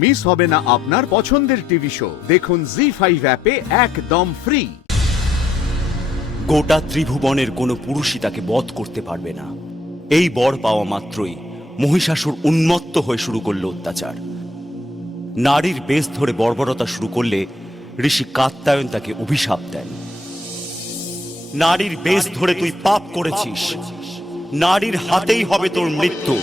Miss হবে না আপনার পছন্দের টিভি শো। দেখুন জি5 অ্যাপে একদম ফ্রি। গোটা ত্রিভুবনের কোনো পুরুষই তাকে বধ করতে পারবে না। এই বর পাওয়া মাত্রই মহিষাসুর উন্মত্ত হয়ে শুরু করল অত্যাচার। নারীর বেশ ধরে বর্বরতা শুরু করলে ঋষি কাত্যায়ন তাকে অভিশাপ দেন। নারীর বেশ ধরে তুই পাপ করেছিস, নারীর হাতেই হবে তোর মৃত্যু।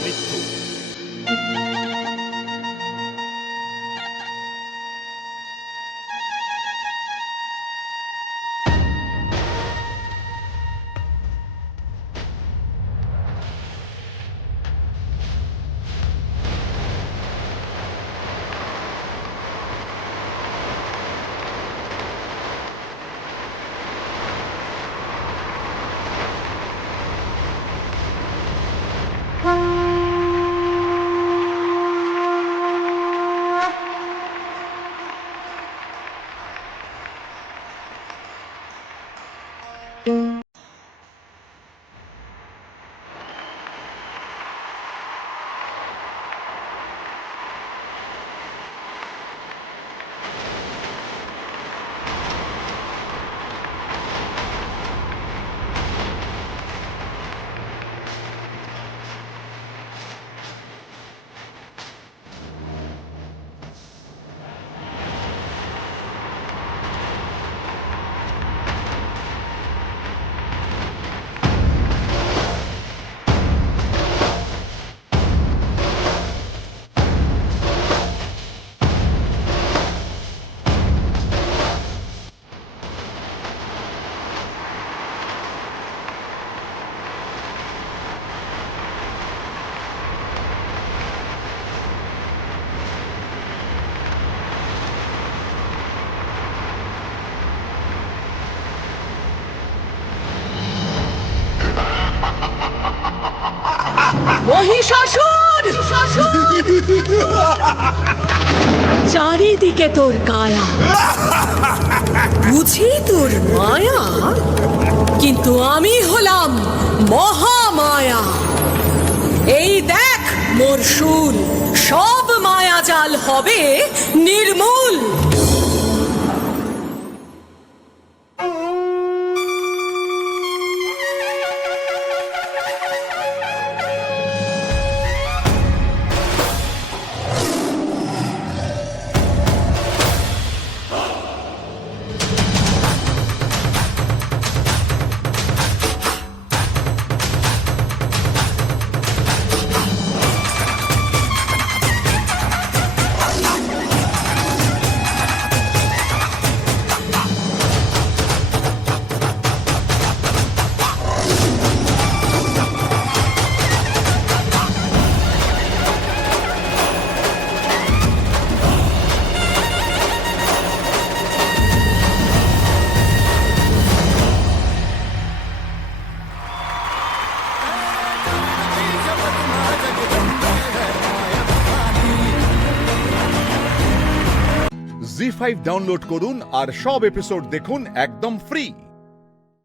মহিষাসুর! চারিদিকে তোর কায়া, বুঝি তোর মায়া, কিন্তু আমি হলাম মহামায়া। এই দেখ মোর শূল, সব মায়াজাল হবে নির্মূল। জি5 ডাউনলোড করুন আর সব এপিসোড দেখুন একদম ফ্রি।